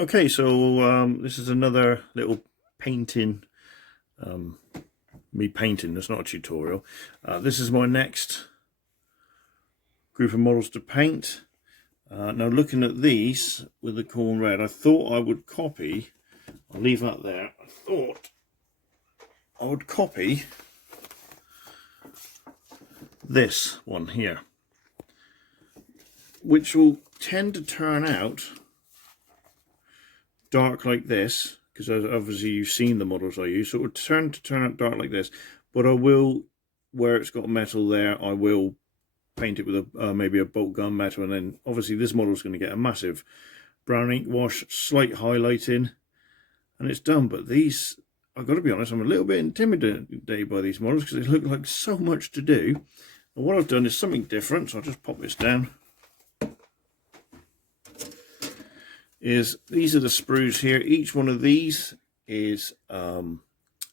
Okay, so this is another little painting, me painting, that's not a tutorial. This is my next group of models to paint. Now looking at these with the Khorne red, I thought I would copy, I'll leave that there, I thought I would copy this one here, which will tend to turn out dark like this, because obviously you've seen the models I use, so it would turn out dark like this, but I will, where it's got metal there, I will paint it with a maybe a bolt gun metal, and then obviously this model is going to get a massive brown ink wash, slight highlighting, and it's done. But these, I've got to be honest, I'm a little bit intimidated by these models because they look like so much to do. And what I've done is something different, so I'll just pop this down. These are the sprues here. Each one of these is a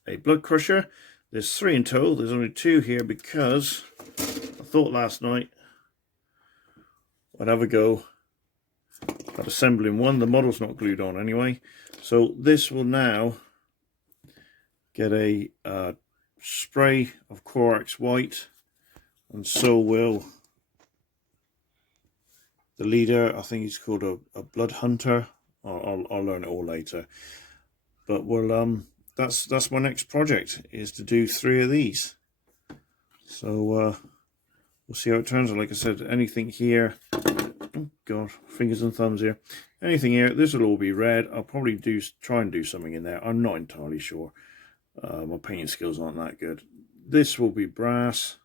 Bloodcrusher. There's 3 in total. There's only 2 here because I thought last night I'd have a go at assembling one. The model's not glued on anyway. So this will now get a spray of Khorne white, and so will the leader. I think he's called a blood hunter. I'll learn it all later. But we'll that's my next project, is to do 3 of these. So we'll see how it turns out. Like I said, anything here, oh god, fingers and thumbs here, anything here, this will all be red. I'll probably try and do something in there. I'm not entirely sure. My painting skills aren't that good. This will be brass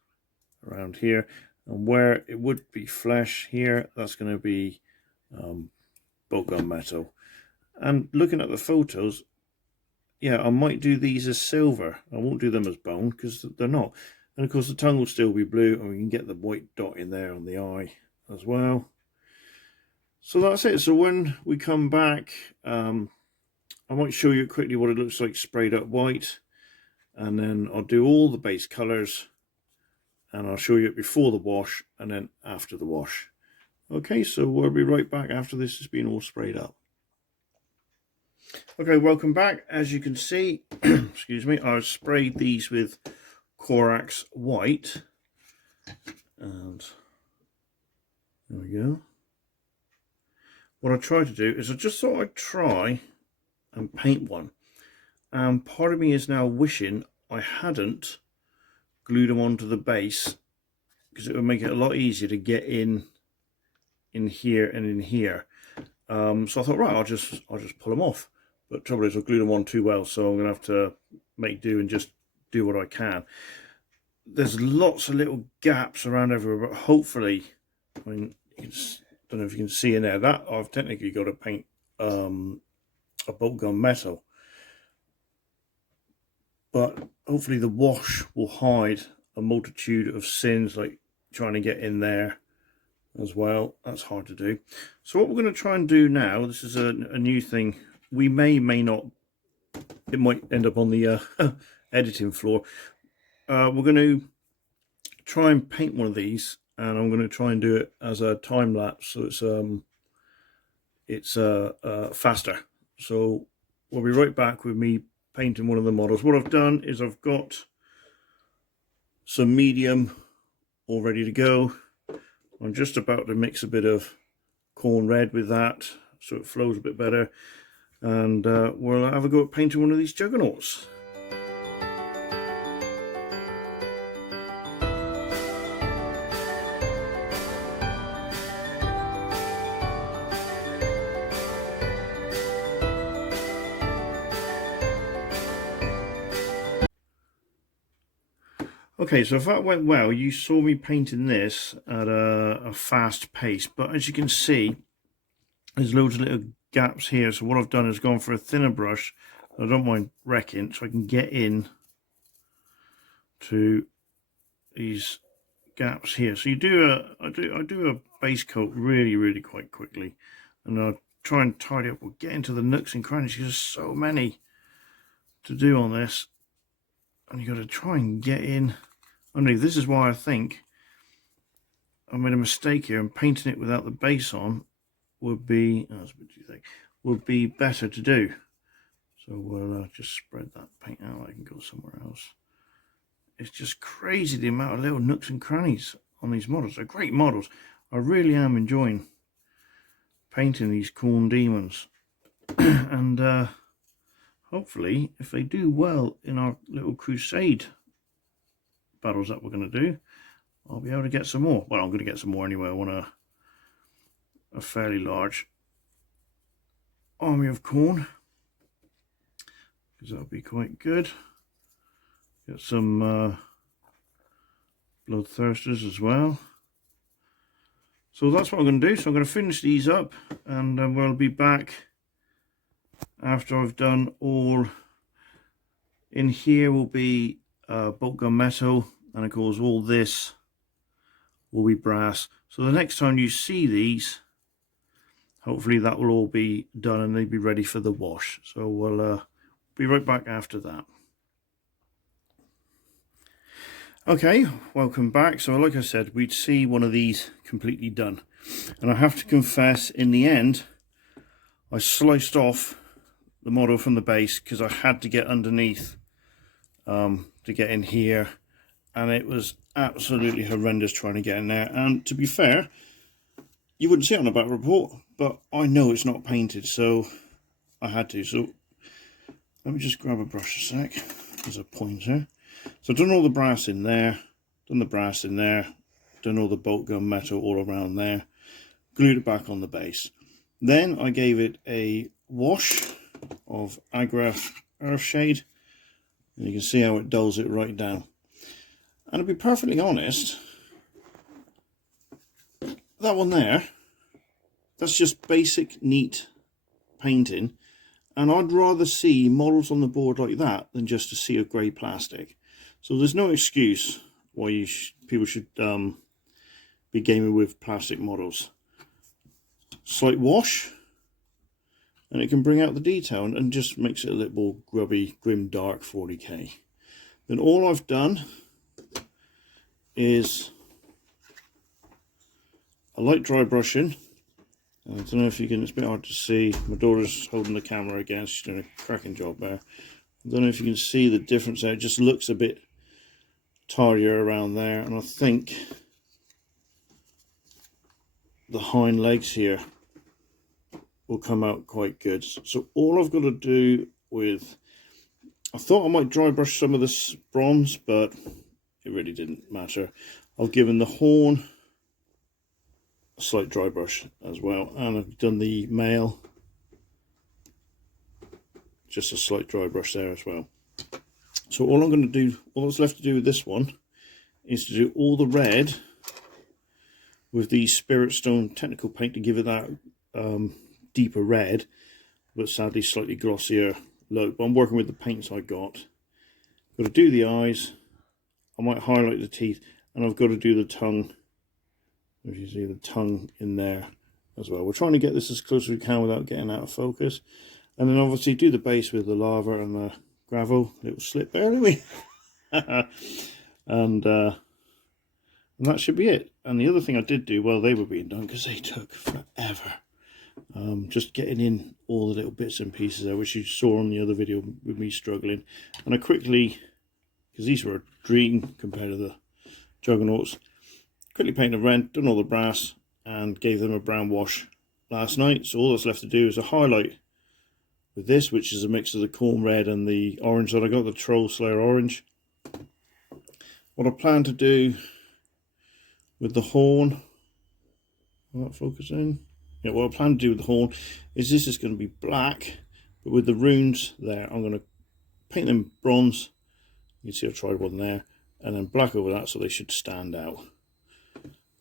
around here, and where it would be flesh here, that's going to be bolt gun metal. And looking at the photos, yeah, I might do these as silver. I won't do them as bone because they're not. And of course the tongue will still be blue, and we can get the white dot in there on the eye as well. So that's it. So when we come back, I might show you quickly what it looks like sprayed up white, and then I'll do all the base colours, and I'll show you it before the wash and then after the wash. Okay, so we'll be right back after this has been all sprayed up. Okay, welcome back. As you can see, excuse me, I've sprayed these with Khorne white, and there we go. What I tried to do is I just thought I'd try and paint one, and part of me is now wishing I hadn't glued them onto the base, because it would make it a lot easier to get in here and in here. So I thought, right, I'll just pull them off. But the trouble is, I've glued them on too well, so I'm going to have to make do and just do what I can. There's lots of little gaps around everywhere, but hopefully, I mean, don't know if you can see in there, that I've technically got to paint a bolt gun metal. But hopefully the wash will hide a multitude of sins, like trying to get in there as well. That's hard to do. So what we're going to try and do now, this is a new thing. We may not, it might end up on the editing floor. We're going to try and paint one of these, and I'm going to try and do it as a time lapse, so it's faster. So we'll be right back with me painting one of the models. What I've done is I've got some medium all ready to go. I'm just about to mix a bit of Khorne red with that so it flows a bit better, and we'll have a go at painting one of these juggernauts. Okay, so if that went well, you saw me painting this at a fast pace, but as you can see, there's loads of little gaps here. So what I've done is gone for a thinner brush. I don't mind wrecking, so I can get in to these gaps here. So you do I do a base coat really quite quickly, and I'll try and tidy up or get into the nooks and crannies, because there's so many to do on this, and you got to try and get in. This is why I think I made a mistake here, and painting it without the base on would be, oh, that's a bit too thick, would be better to do. So we'll just spread that paint out. I can go somewhere else. It's just crazy the amount of little nooks and crannies on these models. They're great models. I really am enjoying painting these Khorne demons. And hopefully, if they do well in our little Crusade battles that we're going to do, I'll be able to get some more. Well, I'm going to get some more anyway. I want a fairly large army of Khorne, because that'll be quite good. Get some Bloodthirsters as well. So that's what I'm going to do. So I'm going to finish these up, and we'll be back after I've done all. In here will be bolt gun metal, and of course all this will be brass. So the next time you see these, hopefully that will all be done and they'll be ready for the wash. So we'll be right back after that. Okay, welcome back. So like I said, we'd see one of these completely done, and I have to confess, in the end I sliced off the model from the base because I had to get underneath to get in here, and it was absolutely horrendous trying to get in there. And to be fair, you wouldn't see it on the battle report, but I know it's not painted, so I had to. So let me just grab a brush a sec as a pointer. So I've done all the brass in there, done the brass in there, done all the bolt gun metal all around there, glued it back on the base. Then I gave it a wash of Agra Earthshade, and you can see how it dulls it right down. And to be perfectly honest, that one there, that's just basic neat painting, and I'd rather see models on the board like that than just a sea of grey plastic. So there's no excuse why people should be gaming with plastic models. Slight wash, and it can bring out the detail and just makes it a little more grubby, grim, dark 40k. Then all I've done is a light dry brushing. I don't know if you can, it's a bit hard to see. My daughter's holding the camera again, she's doing a cracking job there. I don't know if you can see the difference there. It just looks a bit tardier around there, and I think the hind legs here will come out quite good. So all I've got to do with, I thought I might dry brush some of this bronze, but it really didn't matter. I've given the horn a slight dry brush as well, and I've done the mail just a slight dry brush there as well. So all I'm going to do, all that's left to do with this one is to do all the red with the Spirit Stone technical paint to give it that deeper red, but sadly slightly glossier look. But I'm working with the paints I got. Got to do the eyes, I might highlight the teeth, and I've got to do the tongue. If you see the tongue in there as well. We're trying to get this as close as we can without getting out of focus. And then obviously do the base with the lava and the gravel. Little slip there anyway. And that should be it. And the other thing I did do while they were being done, because they took forever, just getting in all the little bits and pieces there, which you saw on the other video with me struggling. And I quickly, because these were a dream compared to the Juggernauts, quickly painted red, done all the brass, and gave them a brown wash last night. So all that's left to do is a highlight with this, which is a mix of the Khorne red and the orange that I got, the Troll Slayer orange. What I plan to do with the horn, will that focus in? Yeah, what I plan to do with the horn is this is going to be black, but with the runes there, I'm going to paint them bronze. You can see I tried one there, and then black over that, so they should stand out.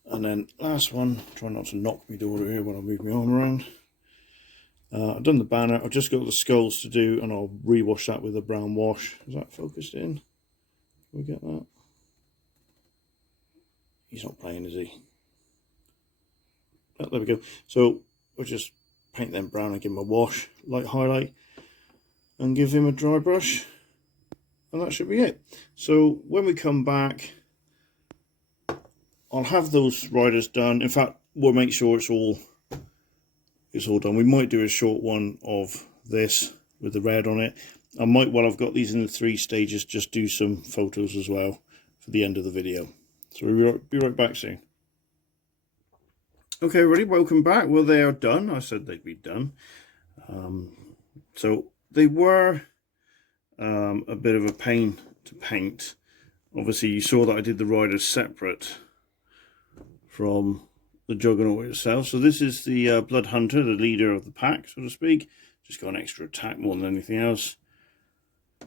And then last one, try not to knock my daughter here when I move my arm around. I've done the banner, I've just got the skulls to do, and I'll rewash that with a brown wash. Is that focused in? Can we get that? He's not playing, is he? Oh, there we go. So we'll just paint them brown and give him a wash, light highlight, and give him a dry brush, and that should be it. So when we come back, I'll have those riders done. In fact, we'll make sure it's all it's all done. We might do a short one of this with the red on it. I might, while I've got these in the 3 stages, just do some photos as well for the end of the video. So we'll be right back soon. Okay, everybody, welcome back. Well, they are done. I said they'd be done. So they were a bit of a pain to paint. Obviously, you saw that I did the riders separate from the Juggernaut itself. So this is the Blood Hunter, the leader of the pack, so to speak. Just got an extra attack more than anything else.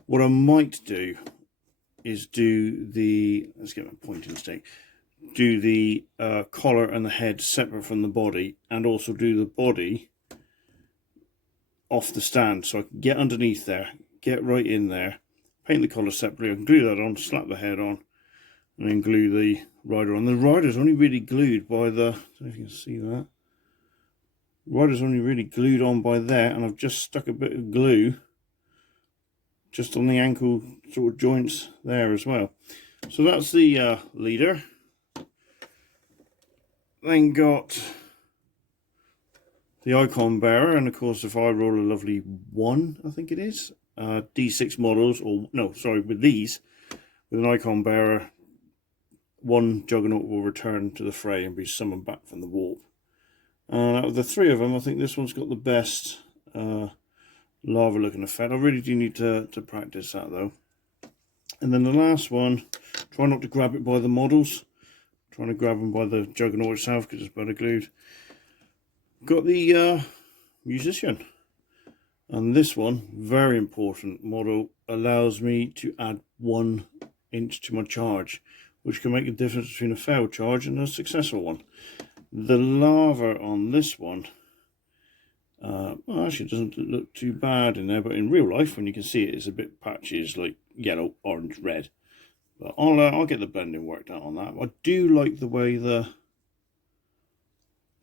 What I might do is do the, let's get my pointing stick, do the collar and the head separate from the body, and also do the body off the stand, so I can get underneath there, get right in there, paint the collar separately. I can glue that on, slap the head on, and then glue the rider on. The rider's only really glued by the, I don't know if you can see that. The rider's only really glued on by there, and I've just stuck a bit of glue just on the ankle sort of joints there as well. So that's the leader. Then got the icon bearer, and of course if I roll a lovely 1, I think it is, D6 models, or no, sorry, with these, with an icon bearer, 1 Juggernaut will return to the fray and be summoned back from the warp. Out of the 3 of them, I think this one's got the best lava looking effect. I really do need to practice that though. And then the last one, try not to grab it by the models, trying to grab them by the Juggernaut itself because it's better glued. Got the musician, and this one, very important model, allows me to add 1 inch to my charge, which can make a difference between a failed charge and a successful one. The lava on this one, well, actually it doesn't look too bad in there, but in real life, when you can see it, it's a bit patchy. It's like yellow, orange, red. But I'll get the blending worked out on that. I do like the way the,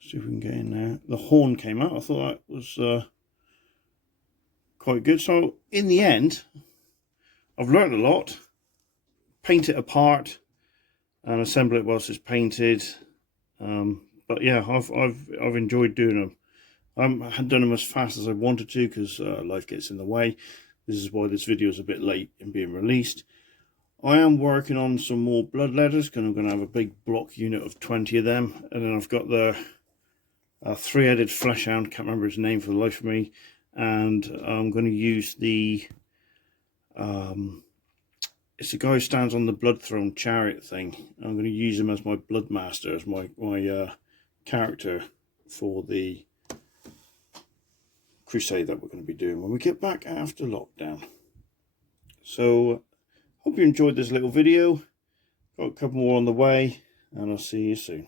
see if we can get in there, the horn came out. I thought that was quite good. So in the end, I've learned a lot. Paint it apart and assemble it whilst it's painted. But yeah, I've enjoyed doing them. I haven't done them as fast as I wanted to because life gets in the way. This is why this video is a bit late in being released. I am working on some more bloodletters because I'm going to have a big block unit of 20 of them. And then I've got the 3-headed fleshhound, can't remember his name for the life of me. And I'm going to use the, it's the guy who stands on the blood throne chariot thing. I'm going to use him as my blood master, as my character for the Crusade that we're going to be doing when we get back after lockdown. So, hope you enjoyed this little video. Got a couple more on the way, and I'll see you soon.